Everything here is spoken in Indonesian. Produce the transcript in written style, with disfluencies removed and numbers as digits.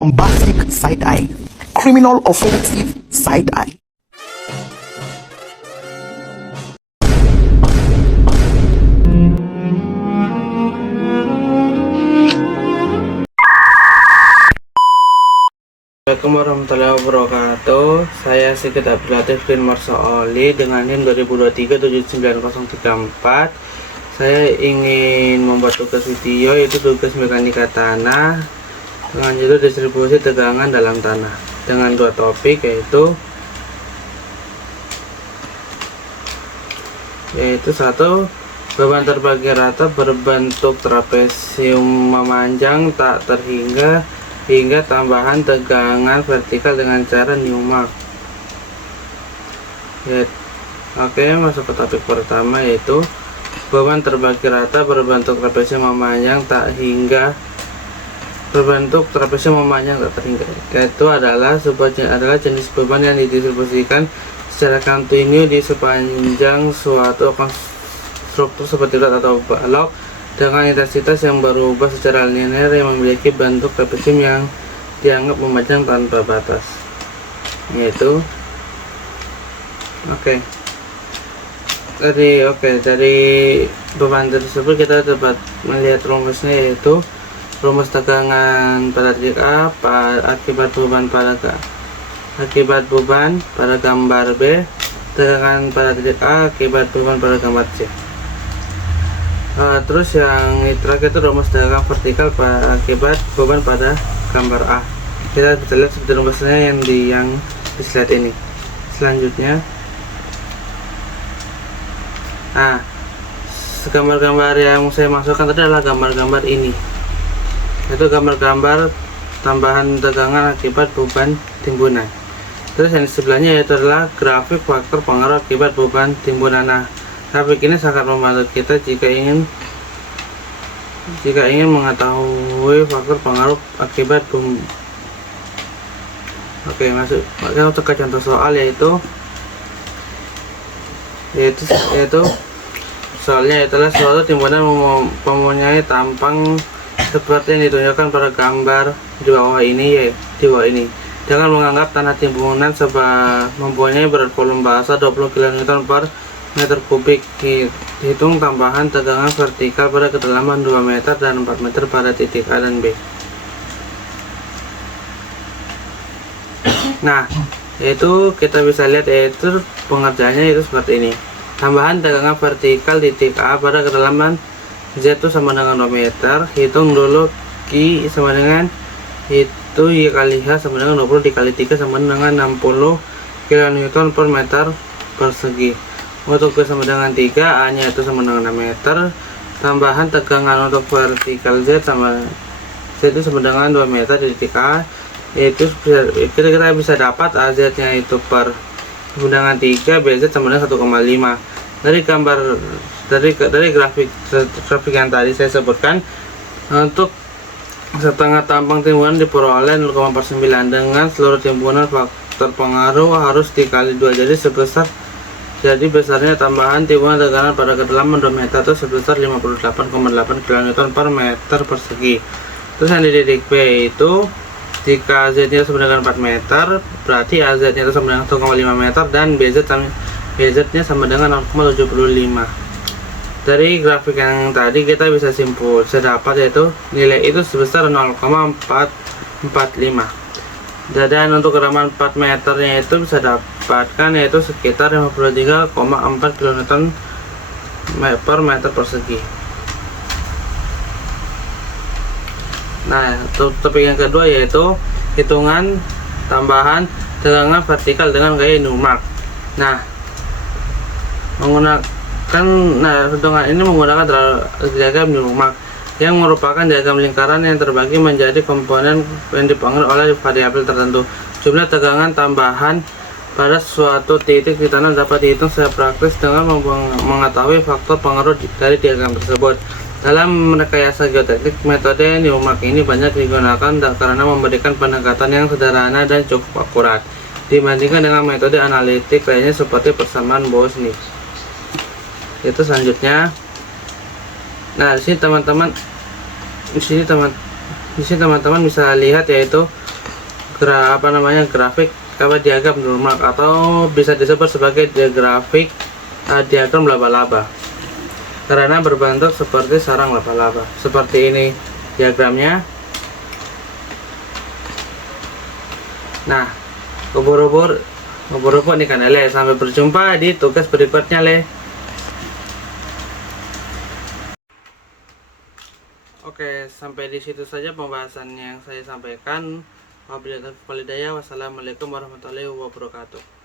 Bombastic side eye, criminal offensive side eye. Assalamualaikum warahmatullahi wabarakatuh. Saya Sigit Abdul Latif bin Marsaoli dengan NIM 2023 79034. Saya ingin membuat tugas video, yaitu tugas mekanika tanah dengan judul distribusi tegangan dalam tanah, dengan dua topik, yaitu satu, beban terbagi rata berbentuk trapesium memanjang tak terhingga hingga tambahan tegangan vertikal dengan cara Newmark. Oke, masuk ke topik pertama, yaitu beban terbagi rata berbentuk trapesium memanjang tak terhingga. Itu adalah jenis beban yang didistribusikan secara kontinu di sepanjang suatu konstruktur seperti rod atau balok dengan intensitas yang berubah secara linear yang memiliki bentuk trapesium yang dianggap memanjang tanpa batas. Dari beban tersebut kita dapat melihat rumusnya, yaitu rumus tegangan pada titik A akibat beban pada gambar B, tegangan pada titik A akibat beban pada gambar C. Terus yang terakhir itu rumus tegangan vertikal akibat beban pada gambar A. Kita bisa lihat seperti rumusnya yang di slide ini. Selanjutnya, gambar-gambar yang saya masukkan tadi adalah gambar-gambar ini, yaitu gambar-gambar tambahan tegangan akibat beban timbunan. Terus yang di sebelahnya yaitu adalah grafik faktor pengaruh akibat beban timbunan. Grafik ini sangat membantu kita jika ingin mengetahui faktor pengaruh akibat beban. Masuk ke contoh soal, yaitu soalnya adalah suatu timbunan mempunyai tampang seperti yang ditunjukkan pada gambar di bawah ini. Dengan menganggap tanah timbunan mempunyai berat volume basah 20 kN per meter kubik, hitung tambahan tegangan vertikal pada kedalaman 2 meter dan 4 meter pada titik A dan B. Yaitu kita bisa lihat, yaitu pengerjaannya itu seperti ini. Tambahan tegangan vertikal di titik A pada kedalaman Z itu sama dengan 2 meter. Hitung dulu Q sama dengan itu Y kali H sama dengan 20 dikali 3 sama dengan 60 kN per meter persegi. Untuk Q sama dengan 3, A nya itu sama dengan 6 meter. Tambahan tegangan untuk vertikal Z itu sama dengan 2 meter di titik A, yaitu kita bisa dapat AZ nya itu per sama dengan 3, BZ sama dengan 1,5. Dari grafik yang tadi saya sebutkan, untuk setengah tampang timbunan diperoleh 0,49 dengan seluruh timbunan faktor pengaruh harus dikali 2, jadi besarnya tambahan timbunan tegangan pada kedalaman 2 meter itu sebesar 58,8 kN per meter persegi. Terus yang di titik B itu, jika Z nya sama dengan 4 meter, berarti AZ nya itu sama dengan 1,5 meter dan BZ nya sama dengan 0,75. Dari grafik yang tadi kita bisa dapat, yaitu nilai itu sebesar 0,445. Dan untuk kedalaman 4 meternya itu bisa dapatkan, yaitu sekitar 53,4 kN per meter persegi. Topik yang kedua yaitu hitungan tambahan tegangan vertikal dengan gaya Newmark. Hitungan ini menggunakan diagram Newmark, yang merupakan diagram lingkaran yang terbagi menjadi komponen yang dipengaruhi oleh variabel tertentu. Jumlah tegangan tambahan pada suatu titik di tanah dapat dihitung secara praktis dengan mengetahui faktor pengaruh dari diagram tersebut. Dalam rekayasa geoteknik, metode Newmark ini banyak digunakan karena memberikan pendekatan yang sederhana dan cukup akurat dibandingkan dengan metode analitik lainnya seperti persamaan Bosnik. Itu selanjutnya. Di sini teman-teman bisa lihat, yaitu grafik diagram normal, atau bisa disebut sebagai diagram laba-laba karena berbentuk seperti sarang laba-laba. Seperti ini diagramnya. Nah, ubur-ubur nih kan Le. Sampai berjumpa di tugas berikutnya Le. Oke, sampai di situ saja pembahasan yang saya sampaikan. Wabillahi taufiq wal hidayah. Wassalamualaikum warahmatullahi wabarakatuh.